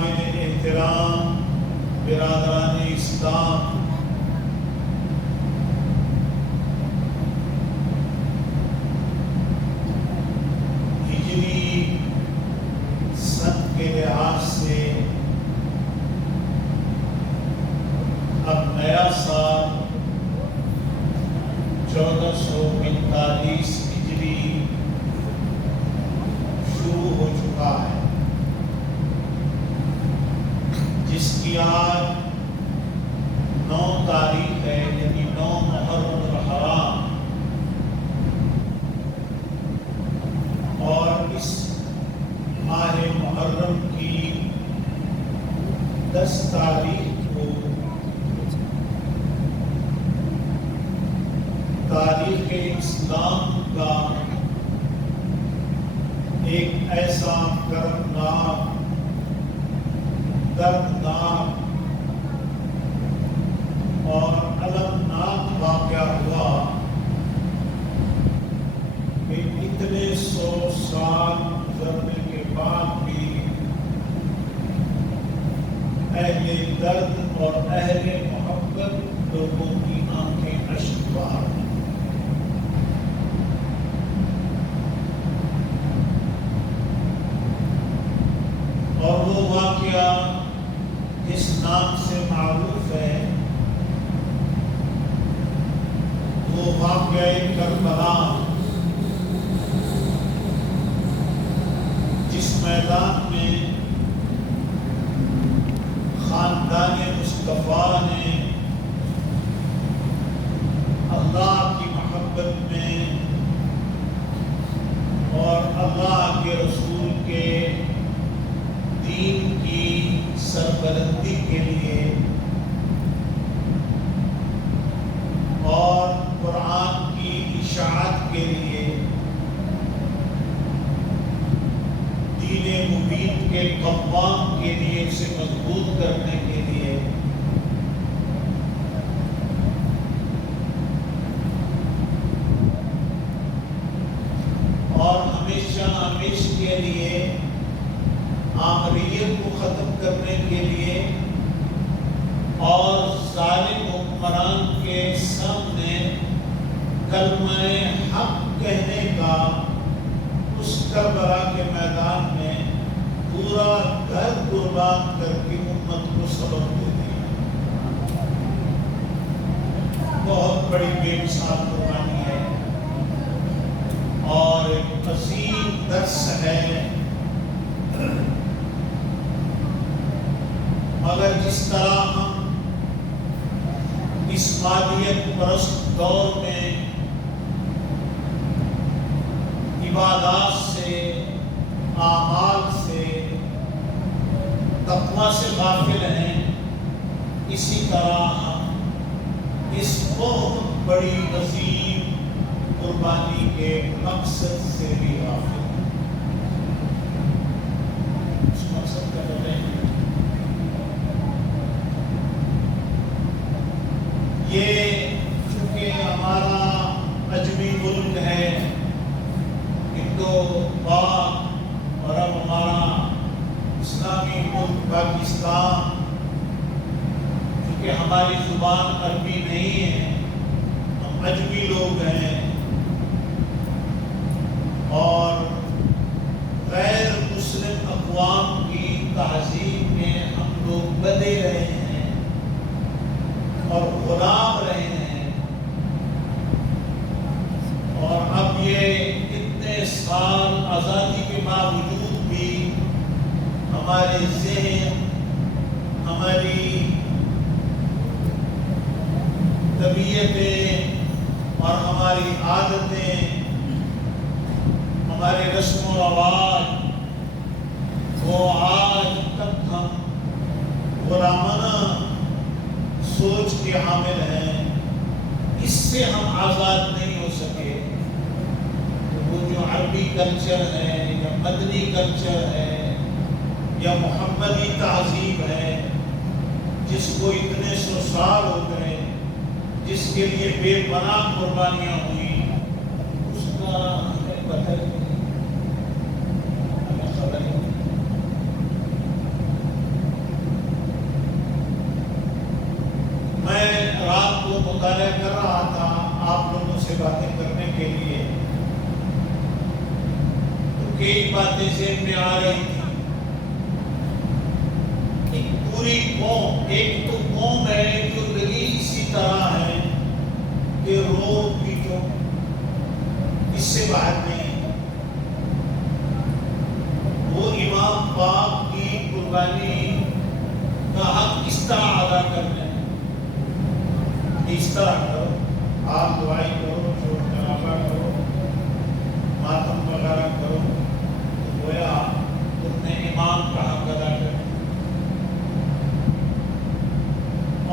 قابل احترام برادران اسلام، ہجری سن کے لحاظ سے اب نیا سال 1445 ہجری شروع ہو چکا ہے، جس کی آج 9 تاریخ ہے، یعنی 9 محرم الحرام، اور اس ماہ محرم کی 10 تاریخ کو تاریخ اسلام کا ایک ایسا کرمناک، دردناک اور المناک واقعہ ہوا کہ اتنے 100 سال گزرنے کے بعد بھی اہل درد اور اہل محبت لوگوں کی آنکھیں اشک بہا رہی ہیں۔ اور وہ واقعہ اس نام سے معروف ہے، وہ واقعہ کربلا، جس میدان میں خاندان مصطفیٰ نے اللہ کی محبت میں اور اللہ کے رسول کے دین کی سربلندی کے لیے اور قرآن کی اشاعت کے لیے، دین مبین کے قوام کے لیے، اسے مضبوط کرنے کے لیے اور ہمیشہ ہمیشہ کے لیے آمریت کو ختم کرنے کے لیے اور ظالم حکمران کے سامنے کلمہ حق کہنے کا اس کربلا کے میدان میں پورا گھر قربان کر کے امت کو سبق دے دیا۔ بہت بڑی بے مثال قربانی ہے اور ایک عظیم درس ہے، مگر جس طرح ہم اس مادیت پرست دور میں عبادات سے، اعمال سے، تقویٰ سے غافل ہیں، اسی طرح ہم اس بہت بڑی عظیم قربانی کے مقصد سے بھی غافل ہیں۔ اس مقصد کا بتائیں یہ چونکہ ہمارا عجمی ملک ہے، ہندو پاک، اور اب ہمارا اسلامی ملک پاکستان، چونکہ ہماری زبان عربی نہیں ہے، ہم عجمی لوگ ہیں اور غیر مسلم اقوام کی تہذیب میں ہم لوگ بدے رہے ہیں اور غلام رہے ہیں، اور اب یہ اتنے سال آزادی کے باوجود بھی ہمارے ذہن، ہماری طبیعتیں اور ہماری عادتیں، ہمارے رسم و رواج، وہ آج تک ہم غلامانہ سوچ کے حامل ہیں، اس سے ہم آزاد نہیں ہو سکے۔ وہ جو عربی کلچر ہے یا مدنی کلچر ہے یا محمدی تہذیب ہے، جس کو اتنے 100 سال ہو گئے، جس کے لیے بے پناہ قربانیاں ہوئی، اس کا ہمیں پتہ نہیں، ہمیں خبر نہیں۔ کئی باتیں ذہن میں آ رہی تھی. ایک پوری قوم، ایک تو قوم ہے جو لگی اسی طرح ہے کہ رو پیٹو، اس سے باہر نہیں. وہ امام پاک کی قربانی کا حق اس طرح ادا کرنا ہے. اس طرح کرو، آپ دعائی کرو، شور شرابہ کرو، ماتم وغیرہ کرو، تو گویا تم نے امام کا حق ادا کرنا.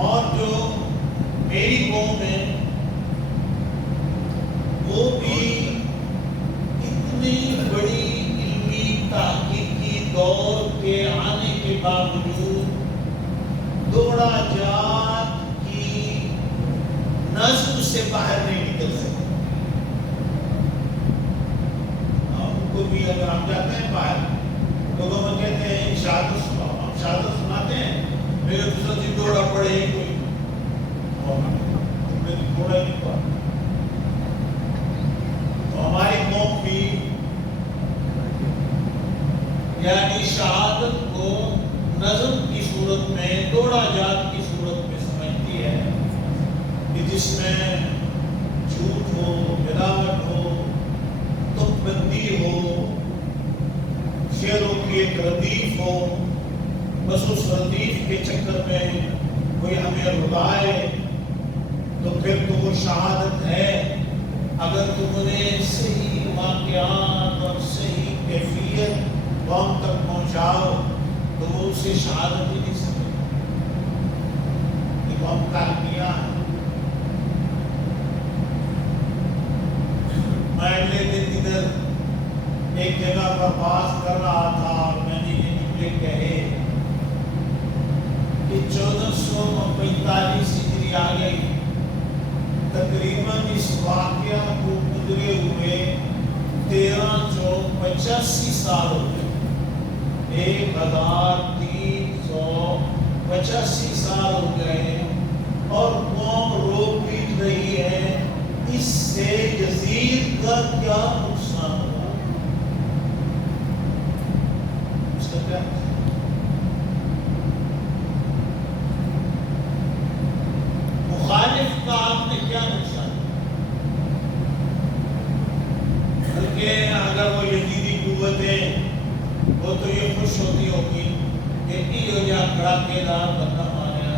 اور جو میری قوم ہے وہ بھی اتنی بڑی علمی تحقیقی دور کے آنے کے باوجود دوڑا جات کی نظم سے باہر نہیں نکل سکتے. ان کو بھی اگر ہم جاتے ہیں باہر، لوگوں میں کہتے ہیں شہادت سناؤ، ہم شہادت سناتے ہیں، میرے دوسرے دوڑا پڑے ہی کوئی تھوڑا ہی نہیں پڑا. تو ہماری قوم بھی یعنی شہادت کو نظم کی صورت میں، دوڑا جات کی صورت میں سمجھتی ہے کہ جس میں جھوٹ ہو، ملاوٹ ہو، تک بندی ہو، شعروں کی ایک ردیف ہو، بس اس ردیف کے چکر میں کوئی ہمیں رلائے تو پھر تو وہ شہادت ہے. اگر تم نے صحیح واقعات اور صحیح کیفیت قوم تک پہنچاؤ تو وہ اسے شہادت ہی نہیں سکتے. یہ قوم کا کیا ہے. میں اگلے دن ادھر ایک جگہ پر بات کر رہا تھا اور میں نے یہ جملے کہے کہ 1445 ہجری آ گئی، تقریباً اس واقعہ کو گزرے ہوئے 1385 سال ہو گئے. 1385 سال ہو گئے اور قوم رو پیٹ رہی ہے. اس سے یزید کا کیا نقصان ہوا؟ اس کا کیا مخالف کا آپ نے کیا نقصان؟ بلکہ اگر وہ یزیدی قوتیں وہ تو یہ خوش ہوتی ہوگی کہ ای ہو جا کھڑا کے دار بندہ ماریا،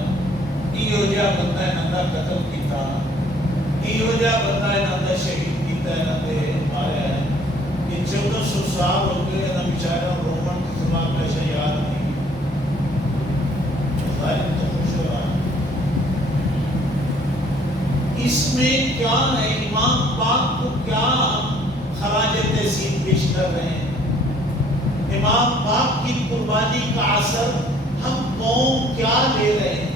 ای ہو جا بندہ نندہ قتل کیتا، ای ہو جا بندہ نندہ شہید کیتا ہے، نندے ماریا ہے. یہ 1400 سال ہو گئے نہ بیچارہ رومن زمان کا شہیاد نہیں. ظاہر تو خوش ہو رہا ہے. اس میں کیا ہے؟ امام پاک کو کیا خراج تحسین پیش کر رہے ہیں؟ امام پاک کی قربانی کا اثر ہم قوم کیا لے رہے ہیں؟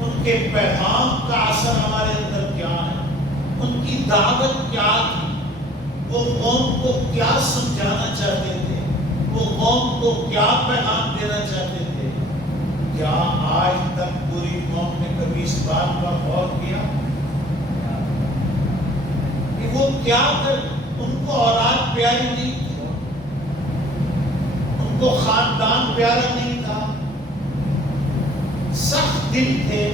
ان کے پیغام کا اثر ہمارے اندر کیا ہے؟ ان کی دعوت کیا تھی؟ وہ قوم کو کیا سمجھانا چاہتے تھے؟ وہ قوم کو کیا پیغام دینا چاہتے تھے؟ کیا آج تک پوری قوم نے کبھی اس بات پر غور کیا کہ وہ کیا کر؟ ان کو اولاد پیاری نہیں تھی، ان کو خاندان پیارا نہیں تھا، سخت دل تھے،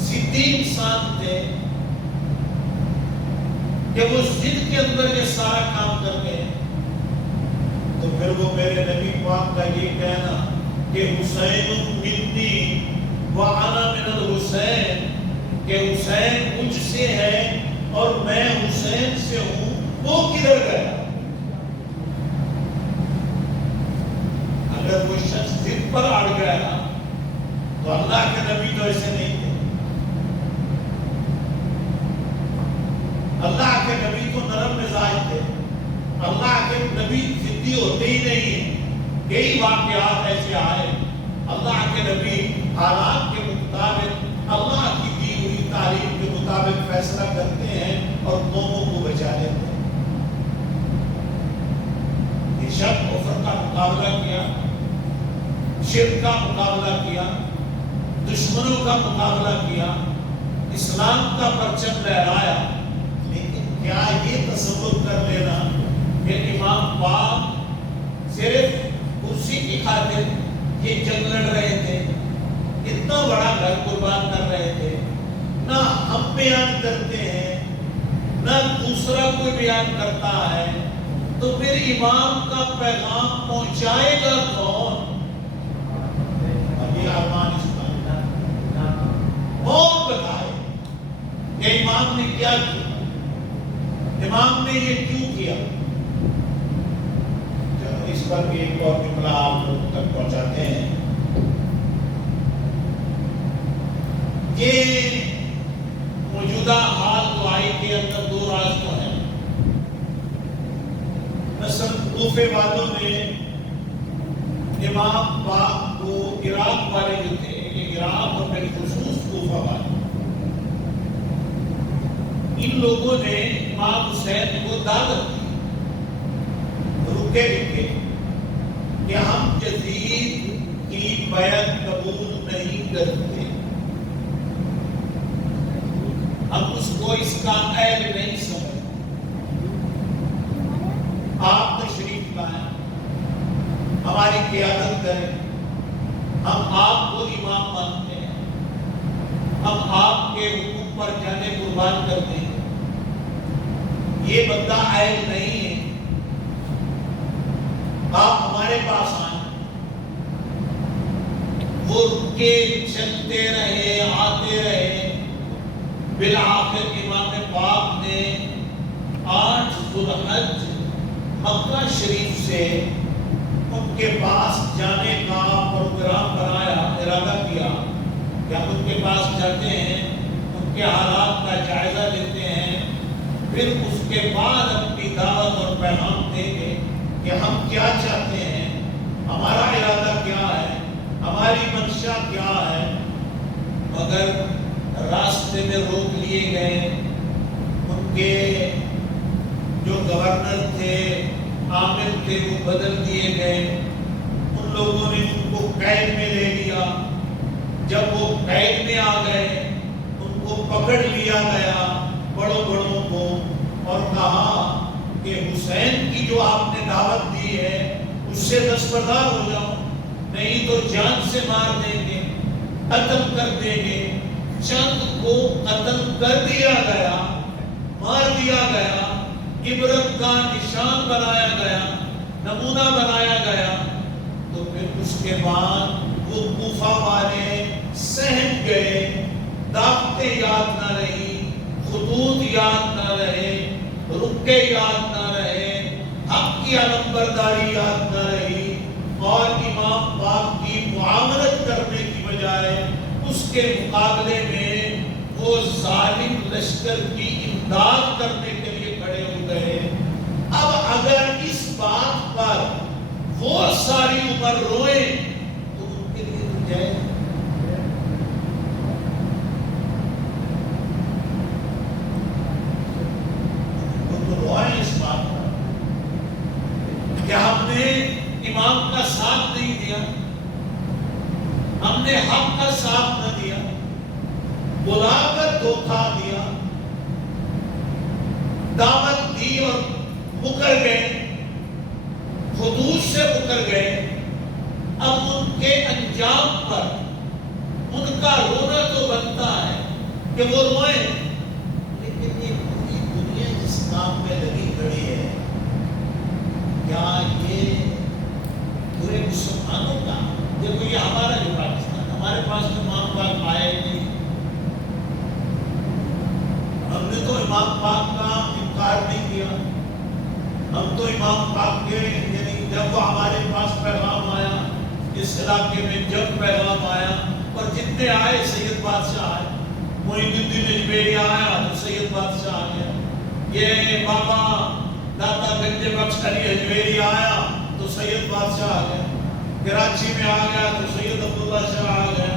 ضدی انسان تھے کہ وہ ضد کے اندر یہ سارا کام کر گئے. تو پھر وہ میرے نبی پاک کا یہ کہنا کہ حسین منی وانا من الحسین، کہ حسین مجھ سے ہے اور میں حسین سے ہوں، وہ کدھر گیا؟ اگر وہ شخص ضد پر اڑ گیا تو اللہ کے نبی تو ایسے نہیں تھے. اللہ کے نبی تو نرم مزاج تھے. اللہ کے نبی ضدی ہوتے ہی نہیں ہیں. کئی واقعات ایسے آئے، اللہ کے نبی حالات کے مطابق اللہ کی دی ہوئی تعلیم کے مطابق فیصلہ کرتے ہیں اور قوموں کو بچا لیتے ہیں. یہ شک کفر کا مقابلہ کیا، شرک کا مقابلہ کیا، دشمنوں کا مقابلہ کیا، اسلام کا پرچم لہرایا، لیکن کیا یہ تصور کر لے کی خاطر یہ جنگ لڑ رہے تھے، اتنا بڑا گھر قربان کر رہے تھے، نہ ہم بیان کرتے ہیں نہ دوسرا کوئی بیان کرتا ہے، تو پھر امام کا پیغام پہنچائے گا کون؟ اور یہ ارمان اس کا کون بتائے کہ امام نے کیا کیا، امام نے یہ کیوں کیا؟ چلو اس پر بھی ایک اور جملہ آپ لوگوں تک پہنچاتے ہیں۔ یہ موجودہ حال دعائی کے اندر دو راز تو ہیں۔ مثلا کوفے والوں نے امام پاک کو، عراق والے جو تھے، عراق اور بالخصوص کوفہ والے، ان لوگوں نے امام حسین کو دعوت دی، رکے کہ ہم یزید کی بیعت قبول نہیں کرتے، ہم اس کو اس کا عیب نہیں سمجھتے، آپ تشریف لائیں، ہماری قیادت کریں، ہم آپ کو امام مانتے ہیں، ہم آپ کے حکم پر جانے قربان کرتے ہیں، یہ بندہ عیب نہیں ہے، آپ ہمارے پاس آئیں۔ وہ رکے، چلتے رہے، آتے رہے، بالآخر امام پاک نے 8 ذوالحج مکہ شریف سے ان کے پاس جانے کا پروگرام بنایا، ارادہ کیا کہ ہم ان کے پاس جاتے ہیں، ان کے حالات کا جائزہ لیتے ہیں، پھر اس کے بعد اپنی دعوت اور پیغام دیں گے کہ ہم کیا چاہتے ہیں، ہمارا ارادہ کیا ہے، ہماری منشا کیا ہے۔ مگر راستے میں روک لیے گئے، ان کے جو گورنر تھے، عامل تھے، وہ بدل دیے گئے، ان لوگوں نے ان کو قید میں لے لیا، جب وہ قید میں آ گئے ان کو پکڑ لیا گیا بڑوں کو اور کہا کہ حسین کی جو آپ نے دعوت دی ہے اس سے دستبردار ہو جاؤ، نہیں تو جان سے مار دیں گے، قتل کر دیں گے۔ چند کو قتل کر دیا گیا، مار دیا گیا، عبرت کا نشان بنایا گیا، نمونہ بنایا گیا۔ تو پھر اس کے بعد وہ کوفہ والے سہم گئے، دعوتیں یاد نہ رہی، خطوط یاد نہ رہے، رکے یاد نہ رہے، حق کی علمبرداری یاد نہ رہی، اور امام پاک کی معاملت کرنے کی بجائے اس کے مقابلے میں وہ ظالم لشکر کی امداد کرنے کے لیے کھڑے ہو گئے۔ اب اگر اس بات پر وہ ساری عمر روئیں تو ان کے لیے تو جائے، وہ تو روئیں اس بات پر کہ ہم نے امام کا ساتھ نہیں دیا، ہم نے حق کا ساتھ نہ دیا، بلا کر دھوکہ دیا، دعوت دی اور مکر گئے، حدود سے مکر گئے۔ اب ان کے انجام پر ان کا رونا تو بنتا ہے کہ وہ روئیں، لیکن یہ پوری دنیا جس کام میں لگی کھڑی ہے، کیا یہ پورے مسلمانوں کا؟ دیکھو یہ ہمارا جو پاکستان، ہمارے پاس تو امام پاک آئے نہیں، ہم نے تو امام پاک کا انکار نہیں کیا، ہم تو امام پاک کے، یعنی جب وہ ہمارے پاس پیغام آیا، اس علاقے میں جب پیغام آیا، اور جتنے آئے سید بادشاہ آئے، معین الدین اجمیری آیا تو سید بادشاہ آ گیا، یہ بابا داتا گنج بخش علی اجمیری آیا تو سید بادشاہ آ گیا، کراچی میں آ گیا تو سید عبداللہ شاہ آ گیا،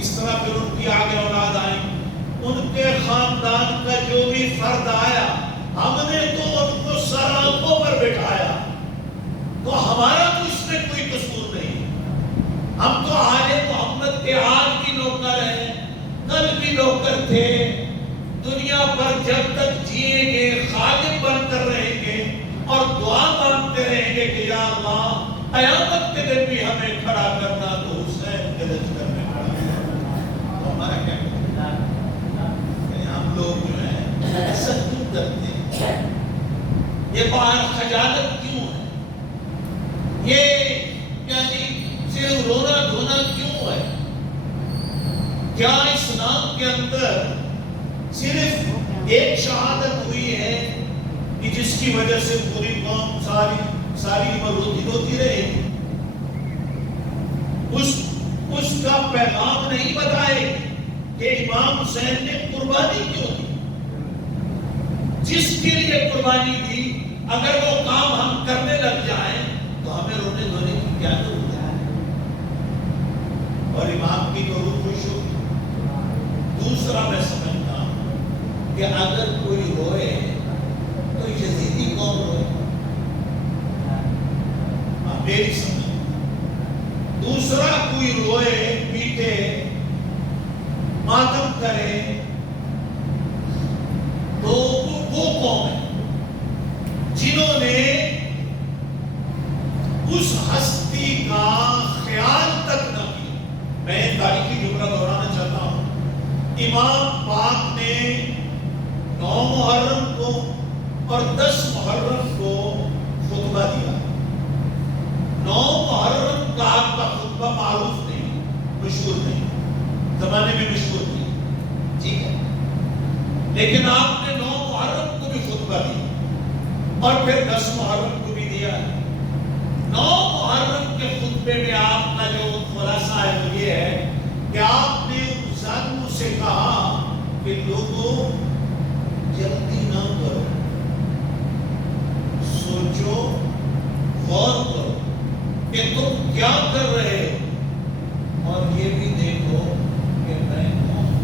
اس طرح پھر ان کی آگے اولاد آئی، ان کے خاندان کا جو بھی فرد آیا ہم نے تو ان کو سر آنکھوں پر بٹھایا، تو ہمارا تو اس میں کوئی قصور نہیں، ہم تو آل محمد کے آج بھی نوکر ہیں، کل بھی نوکر تھے، دنیا پر جب تک جیئیں گے خادم بن کر رہیں گے اور دعا مانگتے رہیں گے کہ یا اللہ قیامت کے دن بھی گھر میں کھڑا کرنا تو حسین کے لشکر میں کھڑا کرنا، تو ہمارا کیا کرنا؟ ہم لوگ جو ہیں ایسا کیوں کرتے ہیں؟ یہ باہر خجالت کیوں ہے؟ یہ یعنی صرف رونا دھونا کیوں ہے؟ کیا اسلام کے اندر صرف ایک شہادت ہوئی ہے کہ جس کی وجہ سے پوری قوم ساری عمر روتی رہے گی؟ اس کا پیغام نہیں بتائے کہ امام حسین نے قربانی کیوں دی، جس کے لیے قربانی دی، اگر وہ کام ہم کرنے لگ جائیں تو ہمیں رونے دھونے کی کیا ضرورت ہے؟ اور امام کی تو روح خوش ہوگی۔ دوسرا میں سمجھتا ہوں کہ اگر کوئی روئے تو یزیدی کون روئے؟ میری سمجھ۔ دوسرا کوئی روئے پیٹے ماتم کرے تو وہ قوم ہے جنہوں نے اس ہستی کا خیال تک نہ کیا۔ میں ایک تاریخی جملہ دہرانا چاہتا ہوں۔ امام پاک نے 9 محرم کو اور 10 محرم کو خطبہ دیا۔ 9 محرم کا آپ کا خطبہ معروف نہیں، مشہور نہیں، زمانے میں مشہور نہیں، ٹھیک ہے، لیکن آپ نے 9 محرم کو بھی خطبہ دیا اور پھر 10 محرم کو بھی دیا۔ 9 محرم کے خطبے میں آپ کا جو خلاصہ ہے وہ یہ ہے کہ آپ نے ان ظالموں سے کہا کہ لوگوں جلدی نہ کرو، سوچو، غور کرو کہ تم کیا کر رہے ہو، اور یہ بھی دیکھو کہ میں کون ہوں۔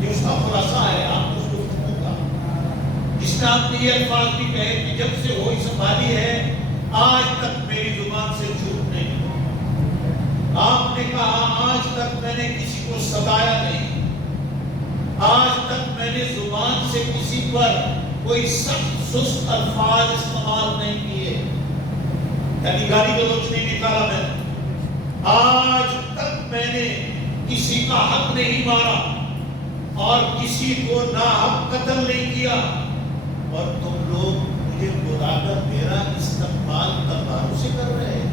یہ اس کا خلاصہ ہے۔ آپ اس کو سنوں گا جس میں آپ نے یہ الفاظ بھی کہے کہ جب سے ہوئی سنبھالی ہے آج تک میری زبان سے جھوٹ نہیں۔ آپ نے کہا آج تک میں نے کسی کو ستایا نہیں، آج تک میں نے زبان سے کسی پر کوئی سخت سست الفاظ استعمال نہیں کیے، یعنی گالی گلوچ نہیں نکالا میں۔ آج تک میں نے کسی کا حق نہیں مارا اور کسی کو ناحق قتل نہیں کیا، اور تم لوگ مجھے بلا کر میرا استقبال تلواروں سے کر رہے ہیں،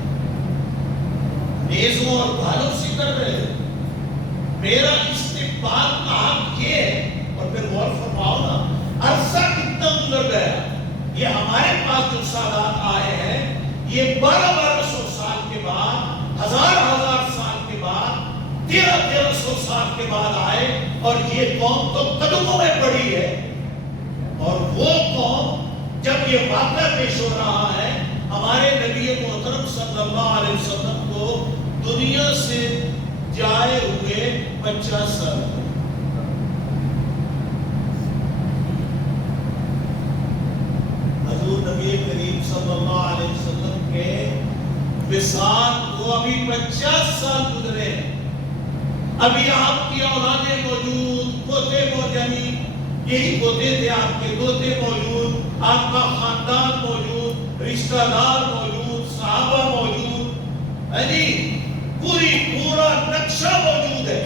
نیزوں اور بھالوں سے کر رہے ہیں۔ میرا استقبال کا حق یہ ہے۔ اور پھر غور فرماؤ نا، عرصہ کتنا گزر گیا، یہ ہمارے پاس جو سالات آئے ہیں یہ 1200 سال کے بعد، 1000 سال کے بعد، 1300 سال کے بعد آئے، اور یہ قوم تو قدموں میں پڑی ہے۔ اور وہ قوم جب یہ واقعہ پیش ہو رہا ہے، ہمارے نبی محترم صلی اللہ علیہ وسلم کو دنیا سے جائے ہوئے 50 سال ہوئے۔ حضور نبی کریم صلی اللہ علیہ وسلم کے وصال کو ابھی 50 سال گزرے ہیں۔ ابھی آپ کی اولادیں موجود، پوتے موجود، یہی پوتے تھے آپ کے، دوتے موجود، آپ کا خاندان موجود، رشتہ دار موجود، صحابہ موجود، پورا نقشہ موجود ہے،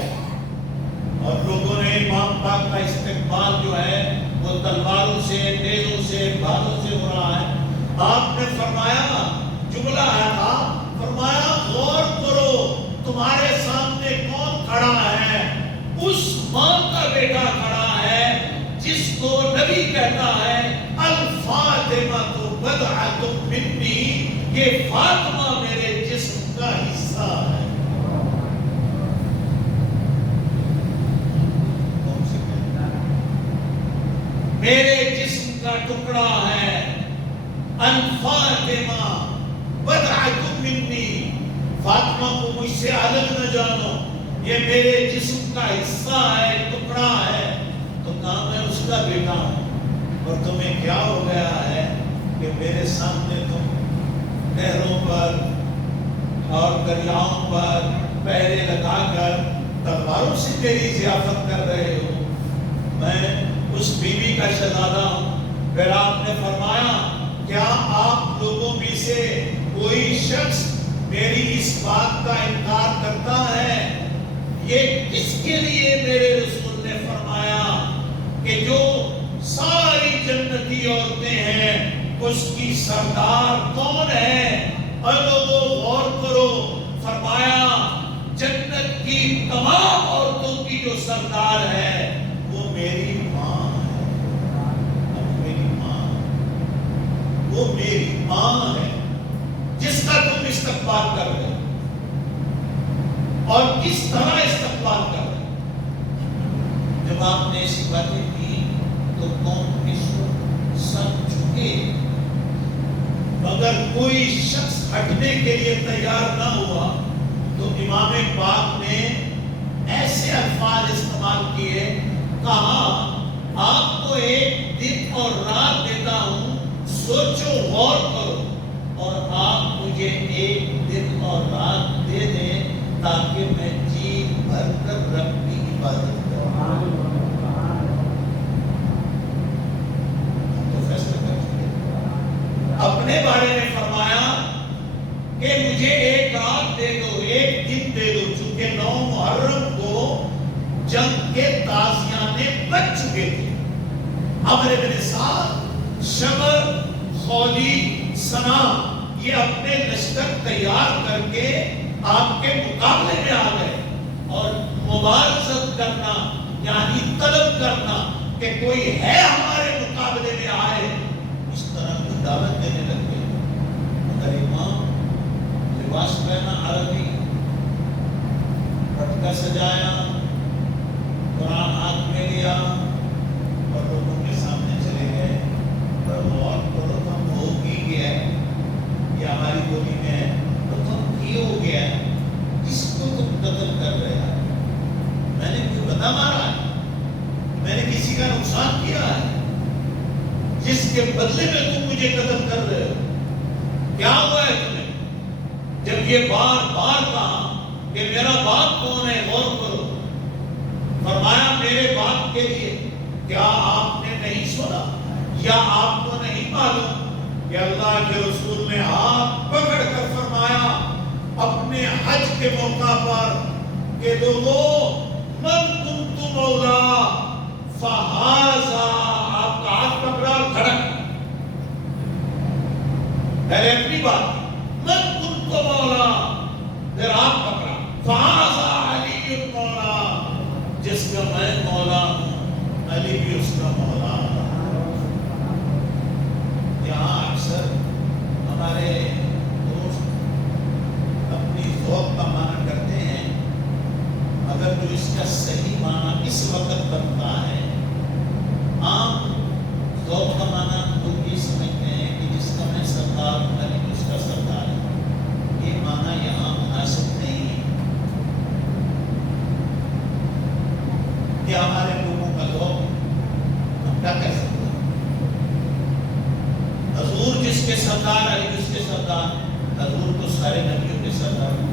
اور لوگوں نے امام پاک کا استقبال جو ہے وہ تلواروں سے، نیزوں سے، بھالوں سے ہو رہا ہے۔ آپ نے فرمایا، جملہ آیا تھا، فرمایا غور کرو تمہارے سامنے کون کھڑا ہے؟ اس ماں کا بیٹا کھڑا ہے جس کو نبی کہتا ہے الفاطمہ تو بضعۃ منی، یہ فاطمہ میرے جسم کا حصہ ہے۔ میرے جسم کا ٹکڑا ہے، الفاطمہ بضعۃ منی، فاطمہ کو مجھ سے الگ نہ جانو، یہ میرے جسم کا حصہ ہے، ٹکڑا ہے۔ تو کہا میں اس کا بیٹا ہوں، اور تمہیں کیا ہو گیا ہے کہ میرے سامنے تم نہروں پر اور دریاؤں پر پہرے لگا کر تلواروں سے میری ضیافت کر رہے ہو؟ میں اس بیوی کا شہزادہ ہوں۔ پھر آپ نے فرمایا کیا آپ سے کوئی شخص میری اس بات کا انکار کرتا ہے، یہ کس کے لیے میرے رسول نے فرمایا کہ جو ساری جنتی عورتیں ہیں اس کی سردار کون ہے؟ اور لوگوں غور کرو، فرمایا جنت کی تمام عورتوں کی جو سردار ہے وہ میری ماں ہے، میری ماں، وہ میری ماں ہے جس کا تم استقبال کر رہے ہو، اور کس طرح استقبال کر رہے ہو۔ جب آپ نے ایسی باتیں کی تو قوم کے سب جھکے، مگر کوئی شخص ہٹنے کے لیے تیار نہ ہوا تو امام پاک نے ایسے الفاظ استعمال کیے، کہا آپ کو ایک دن اور رات دیتا ہوں، سوچو غور کرو، اور آپ مجھے ایک دن اور رات دے دیں تاکہ میں جی بھر کر رب کی عبادت کروں۔ تو فیصلہ کر چکے، اپنے بارے میں فرمایا کہ مجھے ایک رات دے دو، ایک دن دے دو، چونکہ 9 محرم کو جنگ کے تازیانے بچ چکے تھے۔ عمرو بن سعد، شمر، خولی، ثنا، یہ اپنے لشکر تیار کر کے آپ کے مقابلے میں آ گئے، اور مبارزت کرنا یعنی طلب کرنا کہ کوئی ہے ہمارے مقابلے میں آئے، اس طرح کی دعوت دینے لگ گئے۔ مگر امام لباس پہنا عربی، پٹکا سجایا، قرآن ہاتھ میں لیا اور لوگوں کے سامنے چلے گئے، اور غور کرو تم ہو کی گیا ہے، یہ ہماری بولی میں ہے، تو تم کی ہو گیا ہے، جس کو تم قتل کر رہے ہیں، میں نے کوئی بتا مارا ہے، میں نے کسی کا نقصان کیا ہے جس کے بدلے میں تم مجھے قتل کر رہے ہو؟ کیا ہوا ہے تمہیں؟ جب یہ بار بار کہا کہ میرا باپ کون ہے، غور کرو، فرمایا میرے باپ کے لیے کیا آپ نے نہیں سنا یا آپ کو نہیں معلوم کہ اللہ کے رسول نے ہاتھ پکڑ کر فرمایا اپنے حج کے موقع پر کہ لوگوں من کنت مولا فہذا، آپ کا ہاتھ پکڑا، دھڑک، پہلے اپنی بات من کنت مولا، پھر ہاتھ پکڑا، فہذا علی مولا، جس کا میں مولا ہوں علی بھی اس کا مولا۔ یہاں اکثر ہمارے دوست اپنی ذوق کا معنی کرتے ہیں، مگر جو اس کا صحیح معنی اس وقت بنتا ہے، عام ذوق کا معنی لوگ یہ سمجھتے ہیں کہ جس کا میں سردار ہوں علی بھی اس کا سردار ہے، یہ معنی یہاں مناسب نہیں ہے۔ یہ ہمارے لوگوں کا ذوق، ہم کیا کہہ سکتے ہیں؟ حضور جس کے سردار، علی جس کے سردار، حضور تو سارے نبیوں کے سردار ہیں۔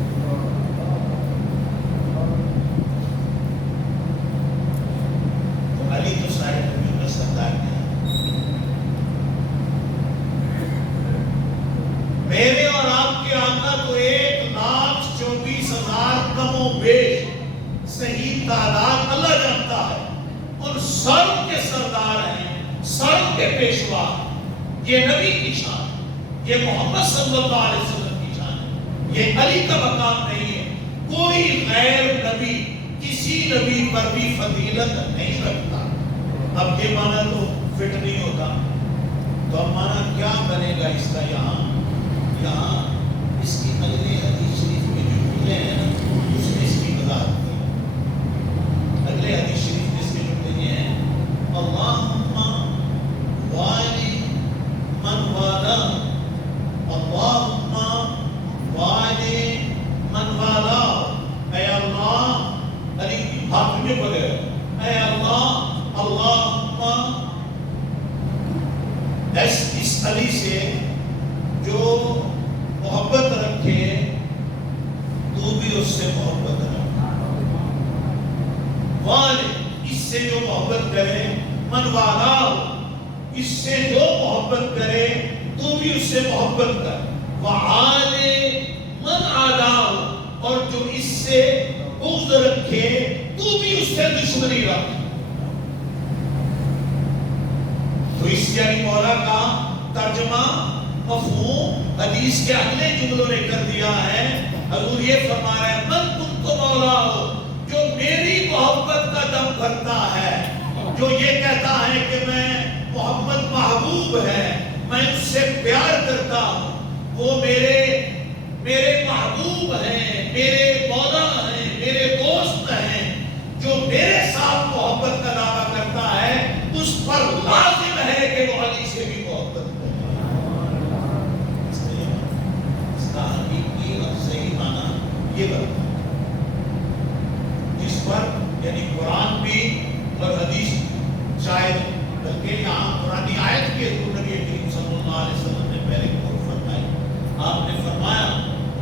تو علی تو سارے نبیوں کا سردار ہے۔ میرے اور آپ کے آقا تو 1,24,000 کم و بیش صحیح تعداد اللہ جانتا ہے، ان سب کے سردار ہیں، سب کے پیشوا ہیں۔ یہ نبی کی شان ہے، یہ محمد صلی اللہ علیہ وسلم کی شان ہے، یہ علی کا مقام نہیں ہے۔ کوئی غیر نبی کسی نبی پر بھی فضیلت نہیں رکھتا۔ اب یہ معنی تو فٹ نہیں ہوتا، تو اب معنی کیا بنے گا اس کا؟ یہاں اس کی اگلے حدیث شریف میں جو جملے ہیں نا، اس میں اس کی وضاحت کی۔ اگلے حدیث شریف میں اس کے جملے یہ ہیں، اللہم والی من والا، اللہم والی من والا، اے اللہ، علی ہاتھ میں پڑے، اے اللہ، اللہم اس علی سے جو محبت رکھے تو بھی اس سے محبت رکھ، والی اس سے جو محبت کرے، من والا اس سے جو محبت کرے تو بھی اس سے محبت کر۔ وعاد من عاداه، اور جو اس سے بغض رکھے تو بھی اس سے دشمنی رکھ. تو اس یعنی مولا کا ترجمہ مفہوم حدیث کے اگلے جملوں نے کر دیا ہے. حضور یہ فرما رہے ہیں من کنت مولا ہو، جو میری محبت کا دم بھرتا ہے، جو یہ کہتا ہے کہ میں محمد محبوب ہے، میں اس سے پیار کرتا ہوں، وہ میرے محبوب ہیں، میرے مولا ہیں، میرے دوست ہیں. جو میرے ساتھ محبت کا دعویٰ کرتا ہے اس پر لازم ہے کہ وہ علی سے بھی محبت کرے. اس کا حقیقی اور صحیح معنی یہ بتا، جس پر یعنی قرآن بھی اور حدیث شاید بلکہ یہاں قرآنی آیت کے حضور نبی کریم صلی اللہ علیہ وسلم نے پہلے قول فرمائی. آپ نے فرمایا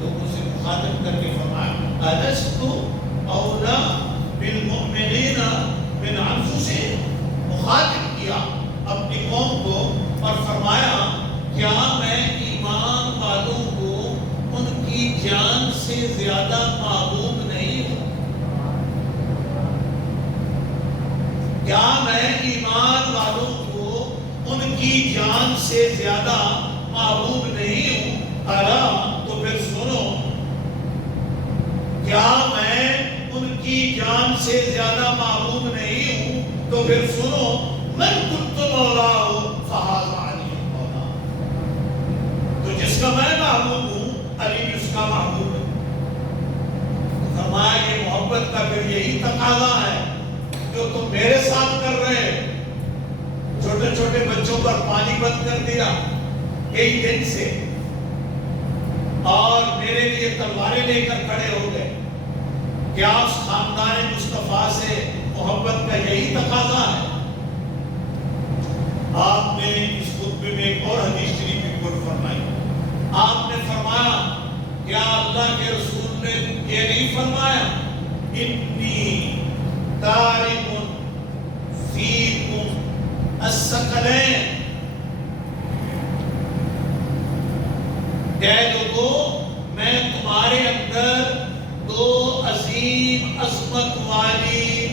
لوگوں سے مخاطب کر کے فرمایا الست اولا بالمؤمنین من انفسہم. مخاطب کیا اپنی قوم کو اور فرمایا کیا میں ایمان والوں کو ان کی جان سے زیادہ محبوب نہیں ہوں؟ کیا میں ایمان والوں کو ان کی جان سے زیادہ محبوب نہیں ہوں؟ الا تو پھر سنو، کیا میں ان کی جان سے زیادہ محبوب نہیں ہوں؟ تو پھر سنو، من کنت مولا ہو فہذا علی مولا. تو جس کا میں محبوب ہوں علی بھی اس کا محبوب ہے. فرمایا یہ محبت کا پھر یہی تقاضا ہے جو تم میرے ساتھ کر رہے ہو. چھوٹے چھوٹے بچوں پر پانی بند کر دیا کئی دن سے اور میرے لیے تلواریں لے کر کھڑے ہو گئے. کیا اس خاندان مصطفیٰ سے محبت کا یہی تقاضا ہے؟ آپ نے اس خطبے میں ایک اور حدیث شریف بھی کوٹ فرمائی. آپ نے فرمایا کیا اللہ کے رسول نے یہ نہیں فرمایا انی تارک فیکم الثقلین، کہہ لوگو میں تمہارے اندر دو عظیم عظمت والی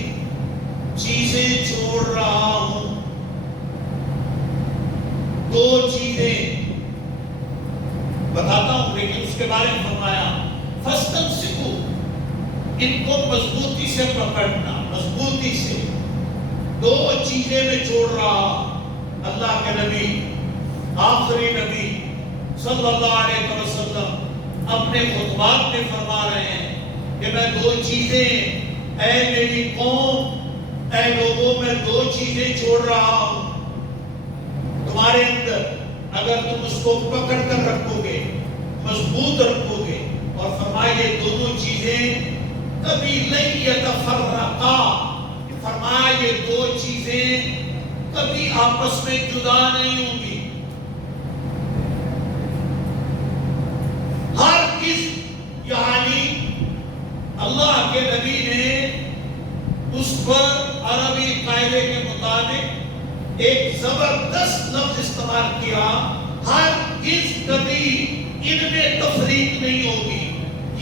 چیزیں چھوڑ رہا ہوں. دو چیزیں بتاتا ہوں لیکن اس کے بارے میں فرمایا فاستمسکوا، ان کو مضبوطی سے پکڑنا، مضبوطی سے. دو چیزیں میں چھوڑ رہا. اللہ کے نبی آخری نبی صلی اللہ علیہ وسلم اپنے خطبات میں فرما رہے ہیں کہ میں دو چیزیں، اے میری قوم، اے لوگوں، میں دو چیزیں چھوڑ رہا ہوں. تمہارے اندر اگر تم اس کو پکڑ کر رکھو گے، مضبوط رکھو گے، اور فرمایا یہ دونوں چیزیں کبھی لن یتفرقا، فرمایا یہ دو چیزیں کبھی آپس میں جدا نہیں ہوں گی. ہر کس یعنی اللہ کے نبی نے اس پر عربی قاعدے کے مطابق ایک زبردست لفظ استعمال کیا. ہر کس کبھی ان میں تفریق نہیں ہوگی،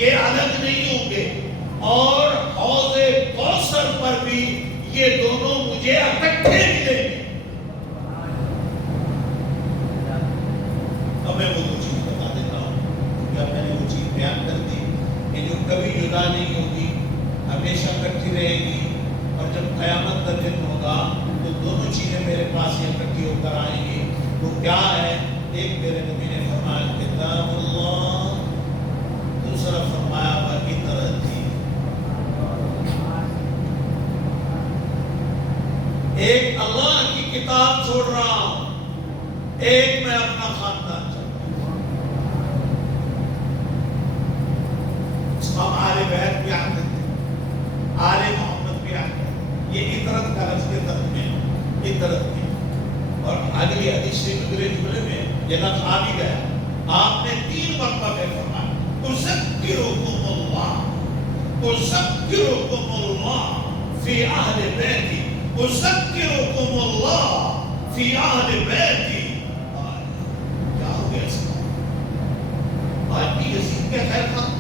یہ الگ نہیں ہوں گے، اور حوض کوثر پر بھی یہ دونوں مجھے اکٹھے ملیں گے. اب میں وہ دو چیز بتا دیتا ہوں کیونکہ اب میں نے وہ چیز بیان کر دی کہ جو کبھی جدا نہیں ہوگی، ہمیشہ اکٹھی رہے گی. اور جب قیامت کا دن ہوگا تو دونوں چیزیں میرے پاس ہی اکٹھی ہو کر آئیں گی. وہ کیا ہے؟ ایک میرے نبی نے فرمایا کتاب اللہ، دوسرا فرمایا باقی طرح تھی. ایک اللہ کی کتاب چھوڑ رہا ہوں، ایک میں اپنا خاندان چھوڑ رہا ہوں. اس کو ہم آل بیت بھی آتے تھے، آل محمد بھی آتے ہیں. یہ اطرت کا لفظ کے طرف میں اطرت میں. اور اگلی حدیث سے اگلے جملے میں یہ لفظ آ بھی گیا. آپ نے 3 مرتبہ میں فرمایا اذکرکم اللہ، اذکرکم اللہ فی اہل بیتی، اذکرکم اللہ فی اہل بیتی. کیا ہو گیا اس کا؟ کے خیر خواہ،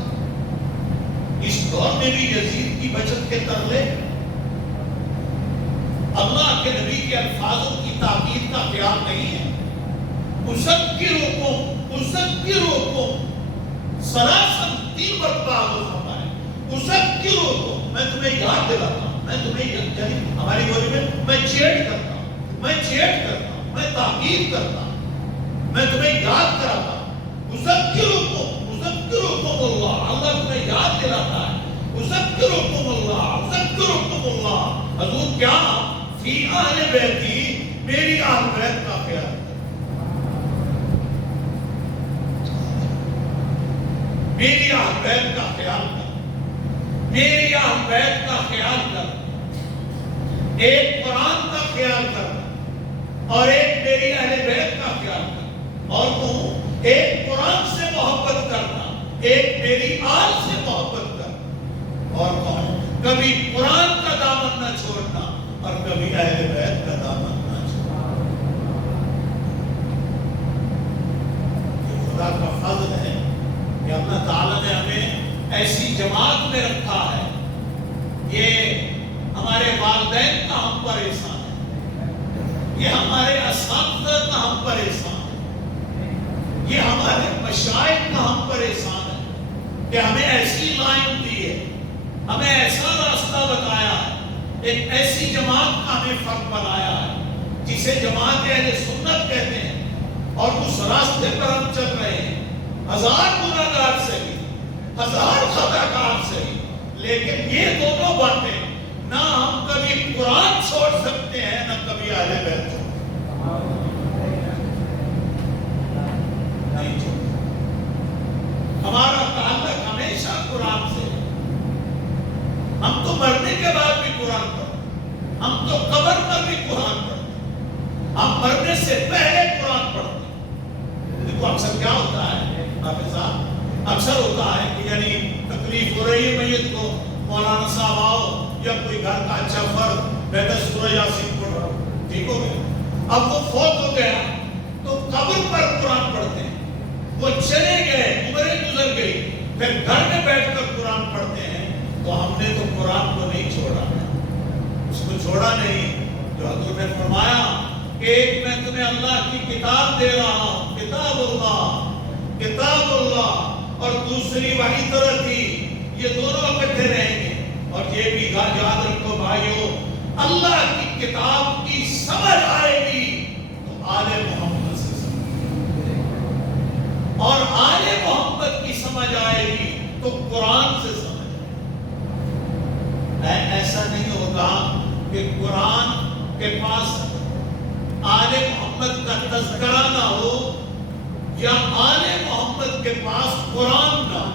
اس دور میں بھی یزید کی بچت کے ترلے، اللہ کے نبی کے الفاظوں کی تاکید کا خیال نہیں ہے. اذکرکم سلاسن، 3 مرتبہ حضور فرمائے اذکرکم، میں تمہیں یاد دلاتا ہوں، میں تمہیں یعنی ہماری بولی میں چیٹ کرتا ہوں، میں تاکید کرتا ہوں، میں تمہیں یاد کراتا ہوں. اذکرکم اللہ، اللہ تمہیں یاد دلاتا ہے. اذکرکم اللہ. حضور کیا؟ فی اہل بیتی، میری اہل بیت کا خیال کر، میری اہل بیت کا خیال کر، میری اہل بیت کا خیال کر. ایک قرآن کا خیال کر اور ایک میری اہل بیت کا خیال کر. اور کہوں ایک قرآن سے محبت کرنا، ایک میری آل سے محبت کرنا. اور کہوں کبھی قرآن کا دامن نہ چھوڑنا اور کبھی اہل بیت کا دامن نہ چھوڑنا. یہ خدا کا فضل ہے کہ اللہ تعالیٰ نے ہمیں ایسی جماعت میں رکھا ہے. یہ ہمارے والدین کا ہم پر احسان ہے، یہ ہمارے اساتذہ کا ہم پر احسان ہے، یہ ہمارے مشائخ کا ہم پر احسان ہے کہ ہمیں ایسی لائن دی ہے، ہمیں ایسا راستہ بتایا ہے، ایک ایسی جماعت کا ہمیں فرق بنایا ہے جسے جماعت اہل سنت کہتے ہیں. اور اس راستے پر ہم چل رہے ہیں، 1000 گناہگار سے بھی، 1000 خطاکار سے بھی، لیکن یہ دونوں باتیں نہ ہم کبھی قرآن چھوڑ سکتے ہیں نہ کبھی اہل بیت چھوڑ نہیں چھوڑ. ہمارا تعلق ہمیشہ قرآن سے. ہم تو مرنے کے بعد بھی قرآن پڑھتے، ہم تو قبر پر بھی قرآن پڑھتے، ہم مرنے سے پہلے قرآن پڑھتے. دیکھو اکثر کیا ہوتا ہے حافظ صاحب، اکثر ہوتا ہے کہ یعنی تکلیف ہو رہی ہے میت کو، مولانا صاحب آؤ، یا کوئی گھر کا اچھا فرد بیٹا سورہ یاسین پڑھو، ٹھیک ہو گیا. اب وہ فوت ہو گیا تو قبر پر قرآن پڑھتے ہیں. وہ چلے گئے، عمریں گزر گئی، پھر گھر میں بیٹھ کر قرآن پڑھتے ہیں. تو ہم نے تو قرآن کو نہیں چھوڑا، اس کو چھوڑا نہیں. جو حضور نے فرمایا کہ ایک میں تمہیں اللہ کی کتاب دے رہا ہوں، کتاب اللہ، اور دوسری وحی طرح تھی، یہ دونوں اکٹھے رہیں گے. اور یہ بھی یاد رکھو بھائیو، اللہ کی کتاب کی سمجھ آئے گی تو آل محمد سے سمجھ، اور آل محمد کی سمجھ آئے گی تو قرآن سے سمجھ. ایسا نہیں ہوگا کہ قرآن کے پاس آل محمد کا تذکرہ نہ ہو یا آل محمد کے پاس قرآن نہ ہو.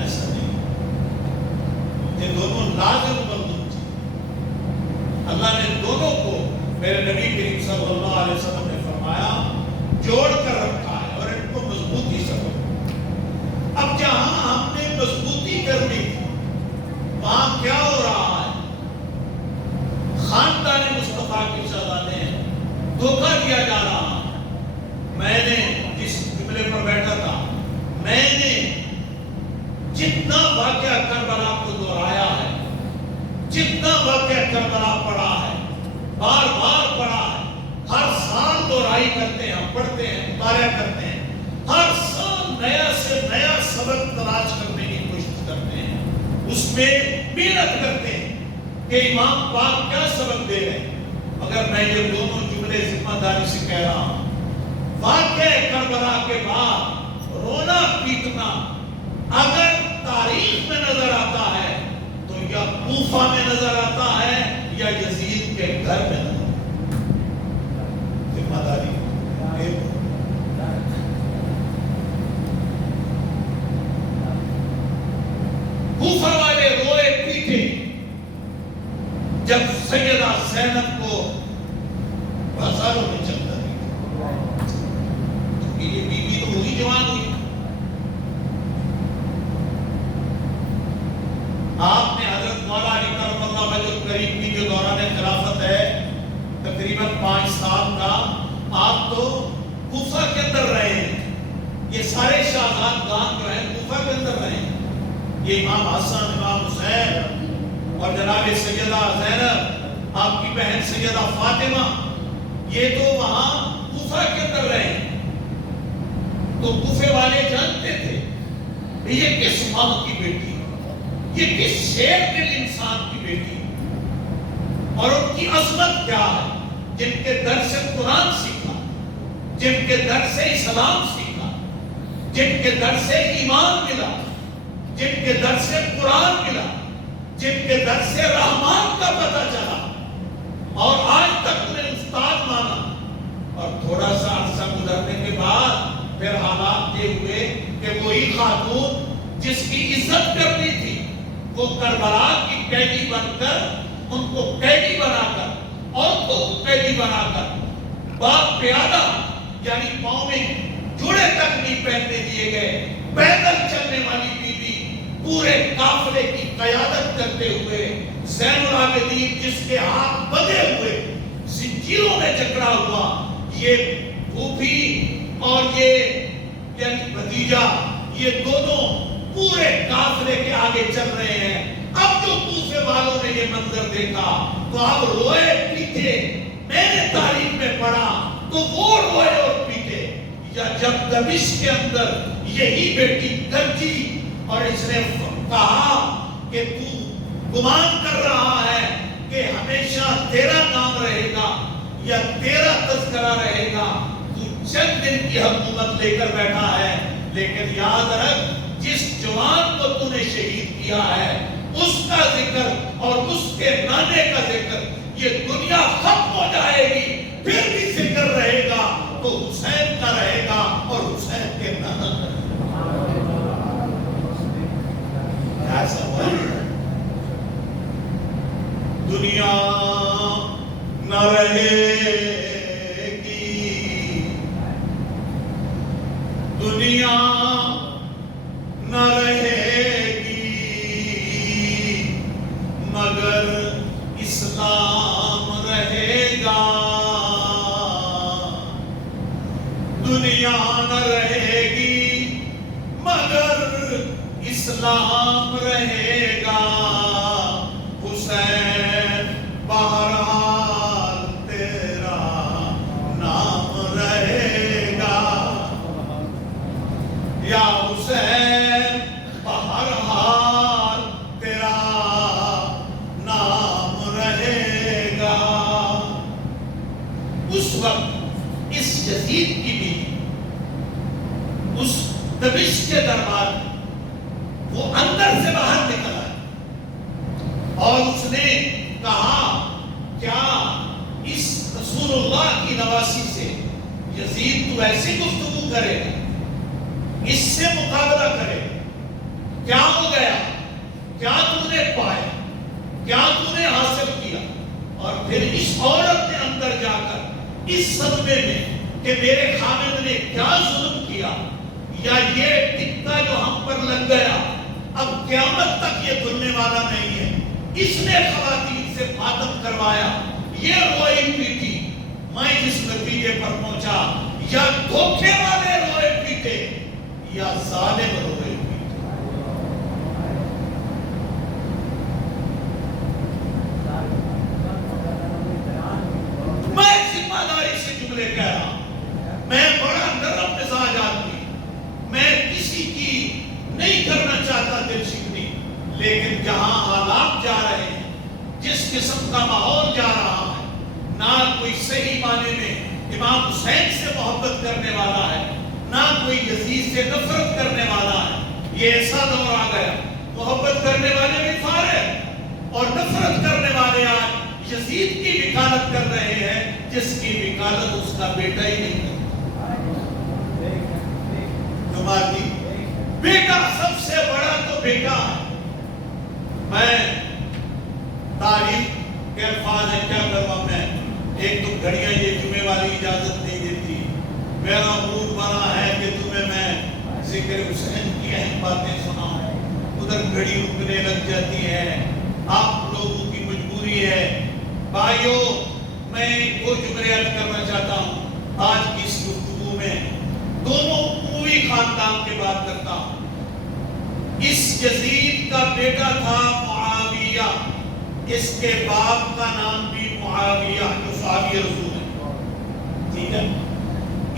ایسا نہیں، یہ دونوں لازم مطلوب تھی. اللہ نے دونوں کو میرے نبی کریم صلی اللہ علیہ وسلم نے فرمایا جوڑ کر رکھا ہے اور ان کو مضبوطی سے رکھا. اب جہاں ہم نے مضبوطی کرنی تھی وہاں کیا ہو رہا ہے؟ خاندان مصطفیٰ کی شہزادے ہیں، دھوکہ دیا جا رہا ہے. میں نے جس جملے پر بیٹھا تھا، میں نے جتنا واقعہ کربلا کو دہرایا ہے، جتنا واقعہ کربلا پڑھا ہے، بار بار پڑھا ہے، ہر سال دہرائی کرتے ہیں، پڑھتے ہیں، مطالعہ کرتے ہیں، ہر سال نیا سے نیا سبق تلاش کرنے کی کوشش کرتے ہیں، اس میں محنت کرتے ہیں کہ امام پاک کیا سبق دے رہے ہیں. مگر میں یہ دونوں جملے ذمہ داری سے کہہ رہا ہوں. واقعہ کربلا کے بعد رونا پیٹنا اگر تاریخ میں نظر آتا ہے تو یا کوفہ میں نظر آتا ہے یا یزید کے گھر میں نظر آتا ہے. ذمہ داری کوفہ والے روئے پیٹے جب سیدہ زینب کو بازاروں میں چلتا دی. یہ بیوی تو وہی جوان ہوئی. آپ نے حضرت مولا علی کرم اللہ وجہ الکریم کی جو دوران خلافت ہے تقریباً 5 سال کا، آپ تو کوفہ کے اندر رہے ہیں. یہ سارے شہزادگان جو ہیں کوفہ کے اندر رہے ہیں. یہ امام حسن، امام حسین اور جناب سیدہ زینب، آپ کی بہن سیدہ فاطمہ، یہ تو وہاں کوفہ کے اندر رہے ہیں. تو کوفے والے جانتے تھے یہ کس ماں کی بیٹی، یہ کس شیر دل انسان کی بیٹی، اور ان کی عظمت کیا ہے. جن کے در سے قرآن سیکھا، جن کے در سے اسلام سیکھا، جن کے در سے ایمان ملا، جن کے در سے قرآن ملا، جن کے در سے رحمان کا پتہ چلا، اور آج تک انہیں استاد مانا. اور تھوڑا سا عرصہ گزرنے کے بعد پھر حالات یہ ہوئے کہ وہی خاتون جس کی عزت کرنی تھی، وہ کربلا کی قیدی بن کر، ان کو قیدی بنا کر، عورتوں کو قیدی بنا کر، باپ پیادہ یعنی پاؤں میں جوڑے تک نہیں پہننے دیے گئے، پیدل چلنے والی بی بی پورے قافلے کی قیادت کرتے ہوئے، زین العابدین جس کے ہاتھ بندھے ہوئے زنجیروں میں جکڑا ہوا، یہ پھوپھی اور یہ یعنی بھتیجا، یہ دونوں پورے قافلے کے آگے چل رہے ہیں. اب جو کوفے والوں نے یہ منظر دیکھا تو اب روئے پیٹے. میں نے تاریخ میں پڑھا تو وہ روئے اور پیٹے. یا جب دمشق کے اندر یہی بیٹی گرجی اور اس نے کہا کہ تو گمان کر رہا ہے کہ ہمیشہ تیرا نام رہے گا یا تیرا تذکرہ رہے گا، تو چند دن کی حکومت لے کر بیٹھا ہے، لیکن یاد رکھ جس جوان کو تو نے شہید کیا ہے اس کا ذکر اور اس کے نانے کا ذکر، یہ دنیا ختم ہو جائے گی پھر بھی ذکر رہے گا تو حسین کا رہے گا اور حسین کے نانا کا رہے گا. ایسا ہوا دنیا نہ رہے گی، دنیا نہ رہے گی مگر اسلام رہے گا. دنیا نہ رہے گی مگر اسلام رہے گا. حسین بہرحال تیرا نام رہے گا. یا حسین بہرحال تیرا نام رہے گا. اس وقت اس یزید کی بھی اس دمشق کے دربار وہ اندر سے باہر نکل آیا اور اس نے کہا کیا اس رسول اللہ کی نواسی سے یزید تو ایسی گفتگو کرے گا، اس سے مقابلہ کرے؟ کیا ہو گیا؟ کیا تو نے پایا؟ کیا تو نے حاصل کیا؟ اور پھر اس عورت نے اندر جا کر اس صدمے میں کہ میرے خامد نے کیا ظلم کیا، یا یہ ٹکا جو ہم پر لگ گیا اب قیامت تک یہ دھلنے والا نہیں ہے، اس نے خواتین سے ماتم کروایا، یہ روئی پیٹی. میں جس نتیجے پر پہنچا یا دھوکے والے روئے پیٹے یا ظالم روئے پیٹے. میں ذمہ داری سے جملے کہہ رہا ہوں، میں بڑا نرم مزاج آدمی، میں کسی کی نہیں کرنا چاہتا دل شکنی، لیکن جہاں حالات جا رہے ہیں، جس قسم کا ماحول جا رہا ہے، نہ کوئی صحیح معنی میں امام حسین سے محبت کرنے والا ہے، نہ کوئی یزید سے نفرت کرنے والا ہے. یہ ایسا دور آ گیا محبت کرنے والے بھی فارغ اور نفرت کرنے والے آج یزید کی وکالت کر رہے ہیں جس کی وکالت اس کا بیٹا ہی نہیں کرتا. تمہاری بیٹا سب سے بڑا تو بیٹا ہے. میں تاریخ کے الفاظ ہے کیا کروں میں، ایک تو گھڑیاں یہ جمعے والی اجازت نہیں دیتی، میرا موڈ بنا ہے کہ تمہیں میں ذکر حسین کی اہم باتیں سناؤں، ادھر گھڑی رکنے لگ جاتی ہے، آپ لوگوں کی مجبوری ہے. بھائیو میں ایک کو جملے عرض کرنا چاہتا ہوں. آج کی اس گفتگو میں دونوں مووی خاندان کی بات کرتا ہوں. اس یزید کا بیٹا تھا معاویہ، اس کے باپ کا نام بھی معاویہ جو صحابی رسول ہے. ٹھیک ہے.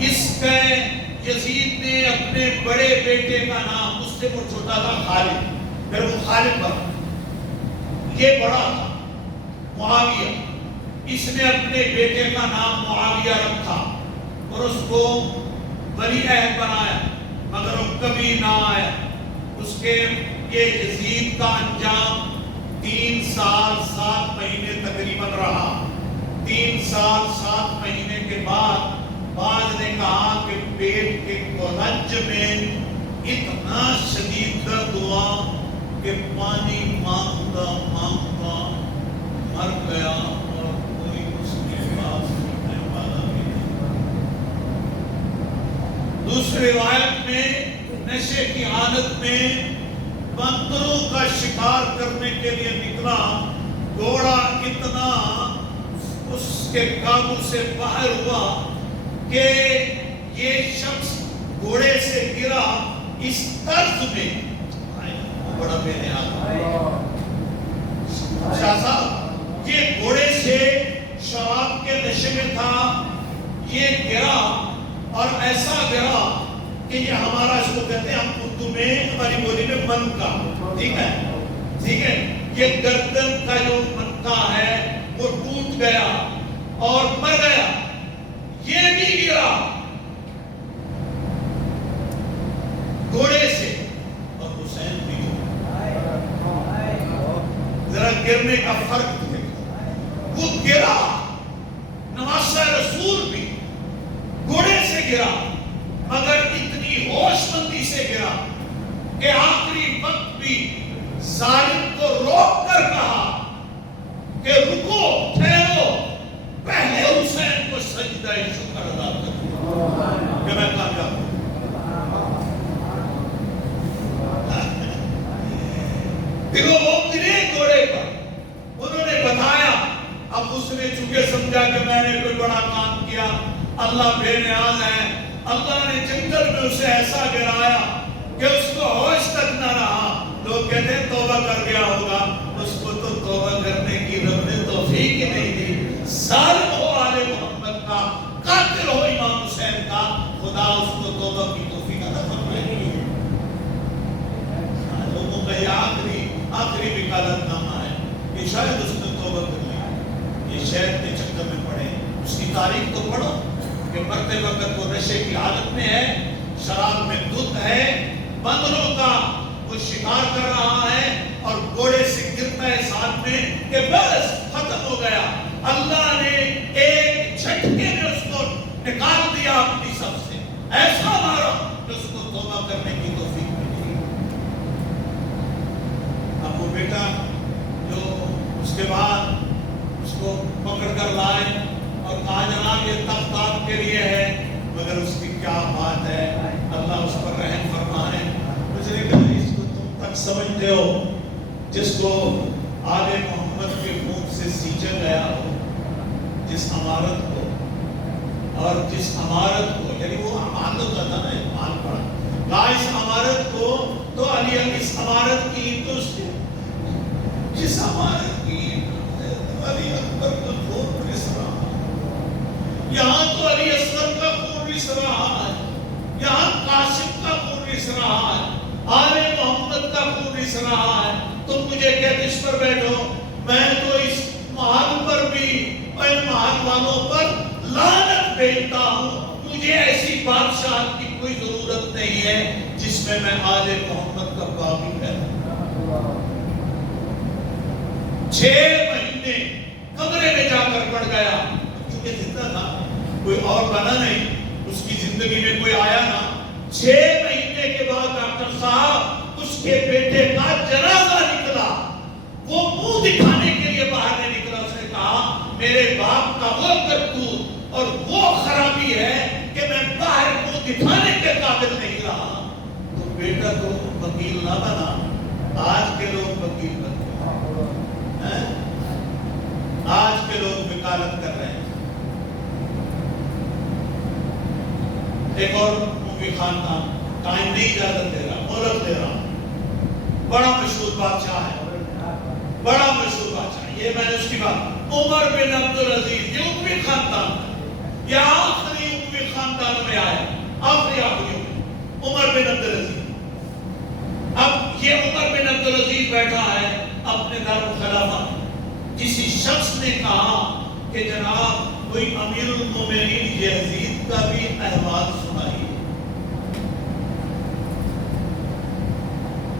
اس کے یزید نے اپنے بڑے بیٹے کا نام، اس سے وہ چھوٹا تھا، خالد، پھر وہ خالد بنا. یہ بڑا تھا معاویہ. اس نے اپنے بیٹے کا نام معاویہ رکھا اور اس کو ولی عہد بنایا، مگر وہ کبھی نہ آیا. اس کے یہ یزید کا انجام 3 سال 7 مہینے تقریباً رہا. 3 سال 7 مہینے کے بعد بعض نے کہا کہ پیٹ کے کولج میں اتنا شدید درد ہوا کہ پانی مانگتا مانگتا مر گیا اور کوئی اس کے پاس سننے والا بھی نہیں. دوسری روایت میں نشے کی حالت میں بندروں کا شکار کرنے کے لیے نکلا. گھوڑا اتنا اس کے قابو سے باہر ہوا کہ یہ شخص گھوڑے سے گرا اس طرز میں. بڑا بے نیاز شاہ صاحب، یہ گھوڑے سے شراب کے نشے میں تھا، یہ گرا اور ایسا گرا کہ یہ ہمارا اس کو کہتے ہیں ہم اردو میں ہماری بولی میں منکا. ٹھیک ہے، ٹھیک ہے. یہ گردن کا جو منکا ہے وہ ٹوٹ گیا اور مر گیا. یہ بھی گرا گھوڑے سے اور حسین بھی گرا. ذرا گرنے کا فرق دیکھو. وہ گرا، نواسہ رسول بھی گھوڑے سے گرا مگر اتنی ہوش مندی سے گرا کہ آخری وقت بھی ظالم کو روک کر کہا کہ رکو، ٹھہرو، پہلے حسین کو سجدہ شکر ادا کرو کہ میں کامیاب ہوں. پھر وہ گرے گھوڑے پر. انہوں نے بتایا. اب اس نے چونکہ سمجھا کہ میں نے کوئی بڑا کام کیا، اللہ بے نیاز ہے. اللہ نے جنگل میں اسے ایسا گرایا کہ اس کو ہوش تک نہ رہا. لوگ کہتے ہیں توبہ کر گیا ہوگا، اس کو تو توبہ کرنے کی رب نے توفیق ہی نہیں دی. ظالم ہو آل محمد کا، قاتل ہو امام حسین کا، خدا اس کو توبہ کی توفیق عطا فرمائے. لوگوں کا یہ آخری وکالت نامہ ہے کہ شاید اس نے توبہ کر لی. یہ شہد کے چکر میں پڑے. اس کی تاریخ تو پڑھو کہ مرتے وقت وہ نشے کی حالت میں ہے، شراب میں دھت ہے، بندروں کا وہ شکار کر رہا ہے اور گھوڑے سے گرتا ہے ساتھ میں کہ بس ختم ہو گیا. اللہ نے ایک جھٹکے میں اس کو نکال دیا اپنی سب سے. ایسا مارا کہ اس کو توبہ کرنے کی توفیق ملی. اب وہ بیٹا جو اس کے بعد اس کو پکڑ کر لائے اور کہا جناب یہ تخت آپ کے لیے ہے، مگر اس کی کیا بات ہے، اللہ اس پر رحم فرمائے. مجھ نے کہا اس کو تم تک سمجھتے ہو جس کو آل محمد کے خون سے سینچا گیا ہو، جس عمارت کو اور جس عمارت کو، یعنی وہ عمارت ہوتا تھا نا، مال پڑا کہا اس عمارت کو تو علی اس عمارت کی تو جس عمارت کی علی اکبر کا خون رس رہا، یہاں تو علی اصغر کا خون رس رہا ہے، یہاں قاسم کا خون رس رہا ہے، آل محمد کا خون رس رہا ہے. تم مجھے کہتے اس پر بیٹھو، میں تو اس محل پر بھی اور ان محل والوں پر لعنت بھیجتا ہوں. مجھے ایسی بادشاہت کی کوئی ضرورت نہیں ہے جس میں میں آل محمد کا باغی رہتا. 6 مہینے کمرے میں جا کر پڑ گیا. کیونکہ زندہ تھا، کوئی اور بنا نہیں، اس کی زندگی میں کوئی آیا نہ. 6 مہینے کے بعد ڈاکٹر صاحب اس کے بیٹے کا جنازہ نکلا. وہ منہ دکھانے کے لیے باہر نہیں نکلا. اس نے کہا میرے باپ کا وہ کرتوت اور وہ خرابی ہے کہ میں باہر منہ دکھانے کے قابل نہیں رہا. تو بیٹا تو وکیل نہ بنا. آج کے لوگ وکیل بن گئے، آج کے لوگ وکالت کر رہے ہیں. ایک اور مووی خاندان ٹائم نہیں اجازت دے رہا، مہلت دے رہا. بڑا مشہور بادشاہ ہے، بڑا مشہور بادشاہ. یہ میں نے اس کی بات، عمر بن عبدالعزیز، یہ اموی خاندان ہے، یہ آخری اموی خاندان میں آئے، آخری عمر بن عبدالعزیز. اب یہ عمر بن عبدالعزیز بیٹھا ہے اپنے دارالخلافہ میں. کسی شخص نے کہا کہ جناب کوئی امیر المومنین یزید کا بھی احوال سنائیے.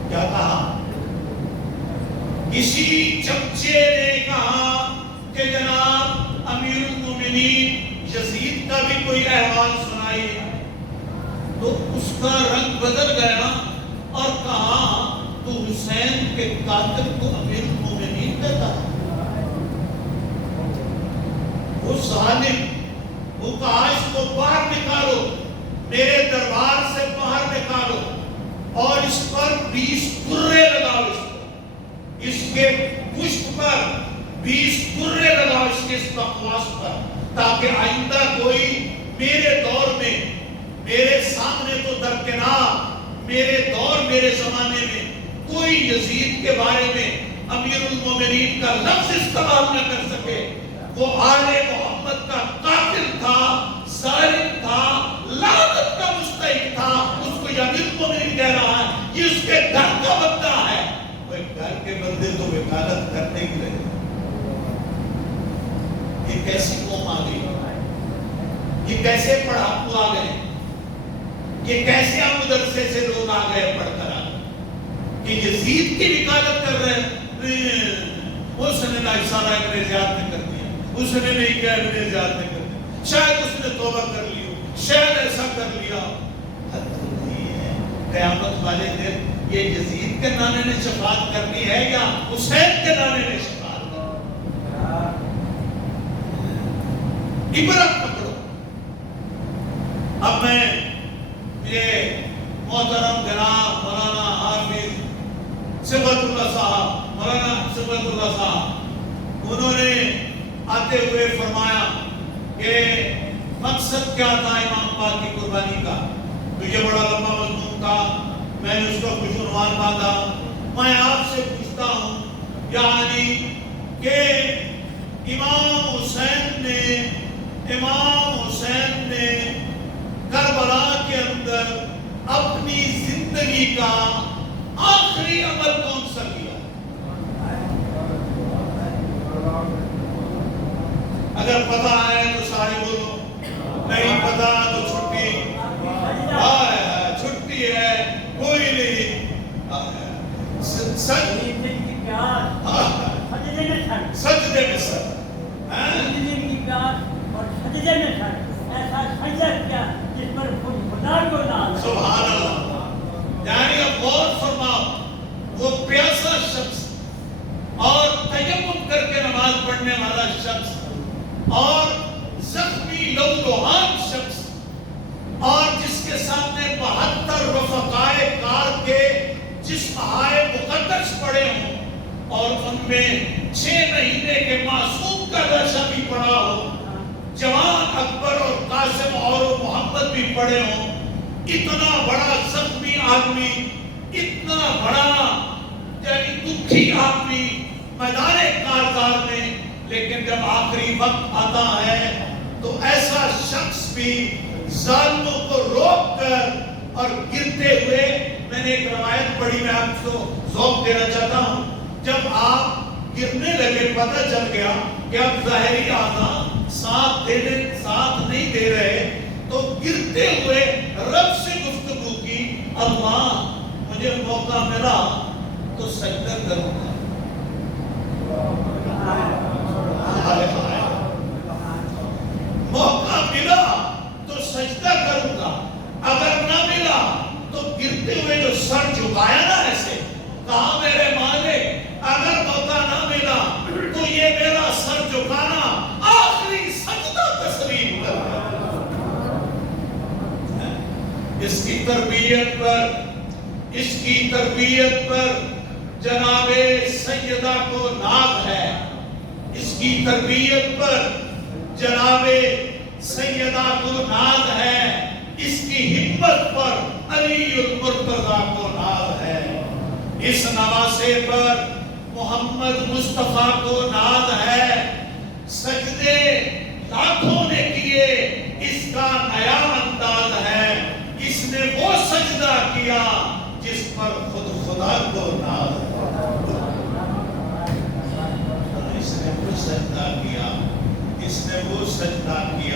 کیا کہا؟ کسی چمچے نے کہا کہ جناب امیر المومنین یزید کا بھی کوئی احوال سنائیے. تو اس کا رنگ بدل گیا اور کہا تو حسین کے قاتل کو امیر المومنین کہتا ہے. وہ ظالم، وہ کہا اس کو باہر نکالو، میرے دربار سے باہر نکالو اور اس پر 20 درے لگاؤ، اس کے پشت پر 20 درے لگاؤ، اس بکواس پر، تاکہ آئندہ کوئی میرے دور میں، میرے سامنے تو درکنار، میرے دور میرے زمانے میں کوئی یزید کے بارے میں امیر المومنین کا لفظ استعمال نہ کر سکے. وہ آل محمد کا قاتل تھا، ظالم تھا، لعنت کا مستحق تھا. اس کو یہ امیر المومنین کہہ رہا ہے، یہ اس کے گھر کا بندہ ہے. وہ گھر کے بندے تو وکالت کرنے ہی رہے. یہ کیسی قوم آ گئی، یہ کیسے پڑھاکو آ گئے، یہ کیسے آپ مدرسے سے لوگ آ گئے پڑھ کر آ گئے کہ یزید کی وکالت کر رہے ہیں. اس نے اشارہ ابن زیاد نے کر دیا، اس نے نہیں کہا ابن زیاد نے کر دیا، شاید اس نے توبہ کر لی ہو، شاید ایسا کر لیا. حد نہیں ہے. قیامت والے دن یہ یزید کے نانے نے شفاعت کرنی ہے یا حسین کے نانے نے شفاعت کرنی؟ عبرت پکڑو. اب میں یہ محترم جناب مولانا حافظ صفت اللہ صاحب، مولانا صفت اللہ صاحب، انہوں نے آتے ہوئے فرمایا کہ مقصد کیا تھا امام پاک کی قربانی کا. تو یہ بڑا لمبا مضمون تھا، میں نے اس کا کچھ عنوان باندھا. میں آپ سے پوچھتا ہوں یعنی کہ امام حسین نے کربلا کے اندر اپنی زندگی کا آخری عمل کون سا کیا؟ اگر پتہ ہے تو سارے بولو، نہیں پتہ تو چھٹی چھٹی ہے، کوئی نہیں. سجدے میں سر، سبحان اللہ. یعنی اب غور فرماؤ، وہ پیاسا شخص اور تیمم کر کے نماز پڑھنے والا شخص اور زخمی لہولہان شخص اور جس کے سامنے 72 رفقائے کار کے جسمہائے مقدس پڑے ہوں اور ان میں 6 مہینے کے معصوم کا لاشا بھی پڑا ہو، جوان اکبر اور قاسم اور محمد بھی پڑے ہوں. اتنا بڑا زخمی آدمی، اتنا بڑا یعنی دکھی آدمی میدان کارزار میں، لیکن جب آخری وقت آتا ہے تو ایسا شخص بھی ظالموں کو روک کر اور گرتے ہوئے، میں نے ایک روایت پڑھی، میں آپ کو ذوق دینا چاہتا ہوں. جب آپ گرنے لگے، پتہ چل گیا کہ اب ظاہری اعضاء ساتھ نہیں دے رہے، تو گرتے ہوئے رب سے گفتگو کی، اللہ مجھے موقع ملا تو سجدہ کروں گا. موقع ملا تو سجدہ کروں گا، اگر نہ ملا تو گرتے ہوئے جو سر جھکایا نا ایسے، کہا میرے مالک اگر موقع نہ ملا تو یہ میرا سر جھکانا آخری سجدہ تسلیم کر. اس کی تربیت پر جناب سیدہ کو ناز ہے. اس کی تربیت پر جناب سیدہ کو ناز ہے. اس کی ہمت پر علی المرتضیٰ کو ناز ہے، اس نواسے پر محمد مصطفیٰ کو ناز ہے۔ سجدے لاکھوں نے کیے، اس کا نیا انداز ہے۔ اس نے وہ سجدہ کیا جس پر خود خدا کو ناز ہے۔ اس نے وہ سجدہ کیا، اس نے وہ سجدہ کیا